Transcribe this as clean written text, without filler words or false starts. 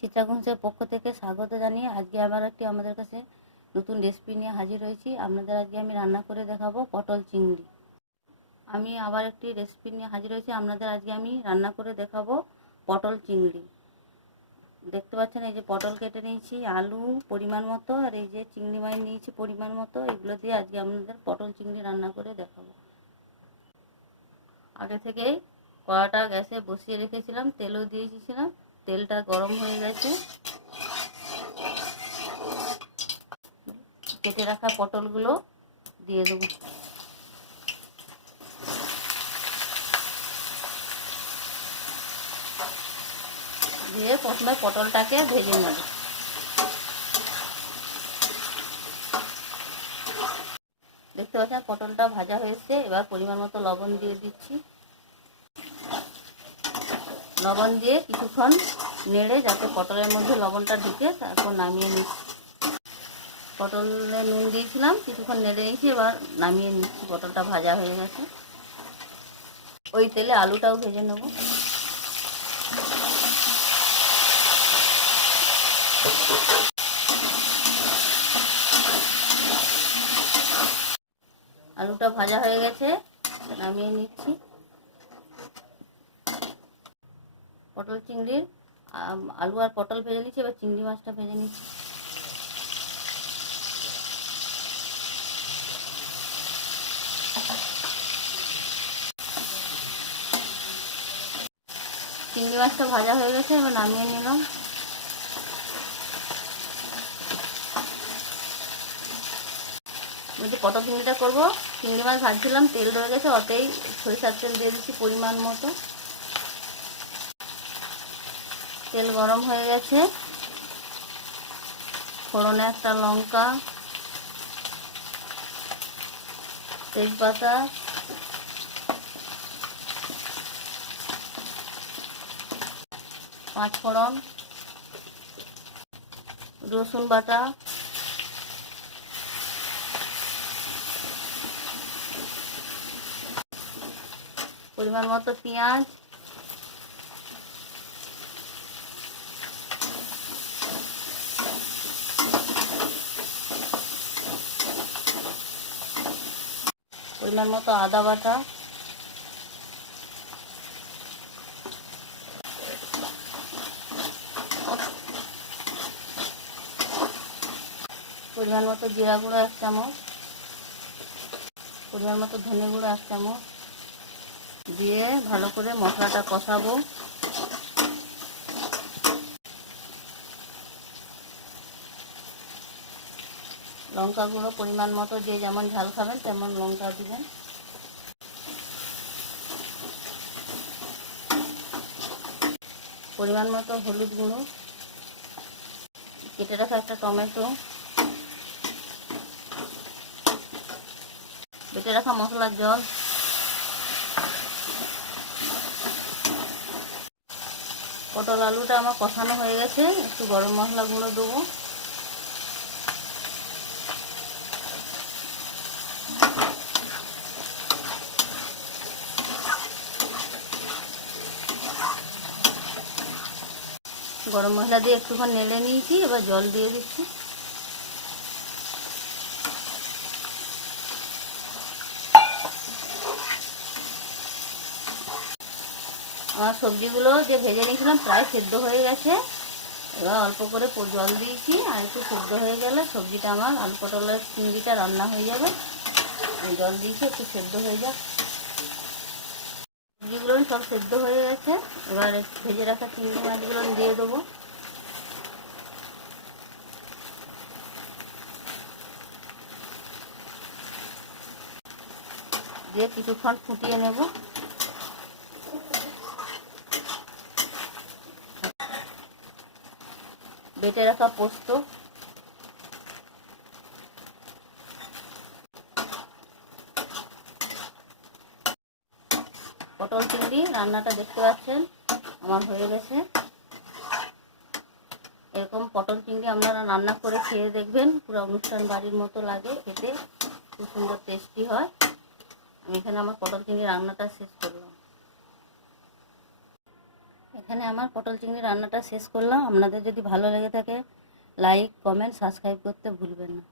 চিত্রাগঞ্জের পক্ষ থেকে স্বাগত জানিয়ে আজকে আবার একটি আমাদের কাছে নতুন রেসিপি নিয়ে হাজির হয়েছি। আপনাদের আজকে আমি রান্না করে দেখাবো পটল চিংড়ি। আমি আবার একটি রেসিপি নিয়ে হাজির হয়েছি। আপনাদের আজকে আমি রান্না করে দেখাবো পটল চিংড়ি। দেখতে পাচ্ছেন এই যে পটল কেটে নিয়েছি, আলু পরিমাণ মতো, আর এই যে চিংড়ি মাছ নিয়েছি পরিমাণ মতো। এগুলো দিয়ে আজকে আপনাদের পটল চিংড়ি রান্না করে দেখাবো। আগে থেকেই কড়াটা গ্যাসে বসিয়ে রেখেছিলাম, তেলও দিয়েছিলাম। তেলটা গরম হয়ে গেছে। কেটে রাখা পটলগুলো দিয়ে দেবো। দিয়ে প্রথমে পটলটাকে ভেজে নেব। দেখতে পাচ্ছেন পটলটা ভাজা হয়েছে। এবার পরিমাণ মতো লবণ দিয়ে দিচ্ছি। লবণ দিয়ে কিছুক্ষণ নেড়ে যাতে পটলের মধ্যে লবণটা ঢুকে, তারপর নামিয়ে নিচ্ছি। পটলে নুন দিয়েছিলাম, কিছুক্ষণ নেড়ে নিয়েছি, এবার নামিয়ে নিচ্ছি। পটলটা ভাজা হয়ে গেছে। ওই তেলে আলুটাও ভেজে নেব। আলুটা ভাজা হয়ে গেছে, নামিয়ে নিচ্ছি। পটল চিংড়ির আলু আর পটল ভেজে নিচ্ছি। এবার চিংড়ি মাছটা ভেজে নিচ্ছি। চিংড়ি মাছটা ভাজা হয়ে গেছে, এবার নামিয়ে নিলাম। যে পটল চিংড়িটা করবো, চিংড়ি মাছ ভাজছিলাম, তেল রয়ে গেছে, ওতেই সরিষার তেল দিয়ে দিচ্ছি পরিমাণ মতো। তেল গরম হয়ে গেছে। ফোড়নে একটা লঙ্কা, তেজপাতা, পাঁচ ফোড়ন, রসুন বাটা, পরিমাণ মতো পেঁয়াজ, পরিমাণ মতো আদা বাটা, পরিমাণ মতো জিরা গুঁড়ো 1 চামচ, পরিমাণ মতো ধনে গুঁড়ো 1 চামচ দিয়ে ভালো করে মশলাটা কষাবো। লঙ্কা গুঁড়ো পরিমাণ মতো, যে যেমন ঝাল খাবেন তেমন লঙ্কা দিবেন। পরিমাণ মতো হলুদ গুঁড়ো, কেটে রাখা একটা টমেটো, বেটে রাখা মশলার জল, পটল আলুটা আমার কষানো হয়ে গেছে। একটু গরম মশলা গুঁড়ো দেবো। গরম মশলা দিয়ে একটুক্ষণ নেড়ে নিয়েছি, এবার জল দিয়ে দিচ্ছি। আমার সবজিগুলো যে ভেজে নিয়েছিলাম প্রায় সেদ্ধ হয়ে গেছে। এবার অল্প করে জল দিয়েছি, আর একটু সেদ্ধ হয়ে গেলে সবজিটা আমার আলু পটলের চিংড়িটা রান্না হয়ে যাবে। জল দিয়েছি, একটু সেদ্ধ হয়ে যাক। সবজিগুলো সব সেদ্ধ হয়ে গেছে। এবার ভেজে রাখা চিংড়ি মাছগুলো দিয়ে দেবো। দিয়ে কিছুক্ষণ ফুটিয়ে নেব। বেটে রাখা পোস্ত, পটল চিংড়ি রান্নাটা দেখতে পাচ্ছেন আমার হয়ে গেছে। এরকম পটল চিংড়ি আপনারা রান্না করে খেয়ে দেখবেন, পুরো অনুষ্ঠান বাড়ির মতো লাগে খেতে, খুব সুন্দর টেস্টি হয়। আমি এখানে আমার পটল চিংড়ি রান্নাটা শেষ করলাম। এখানে আমার পটল চিংড়ি রান্নাটা শেষ করলাম। আপনাদের যদি ভালো লেগে থাকে লাইক, কমেন্ট, সাবস্ক্রাইব করতে ভুলবেন না।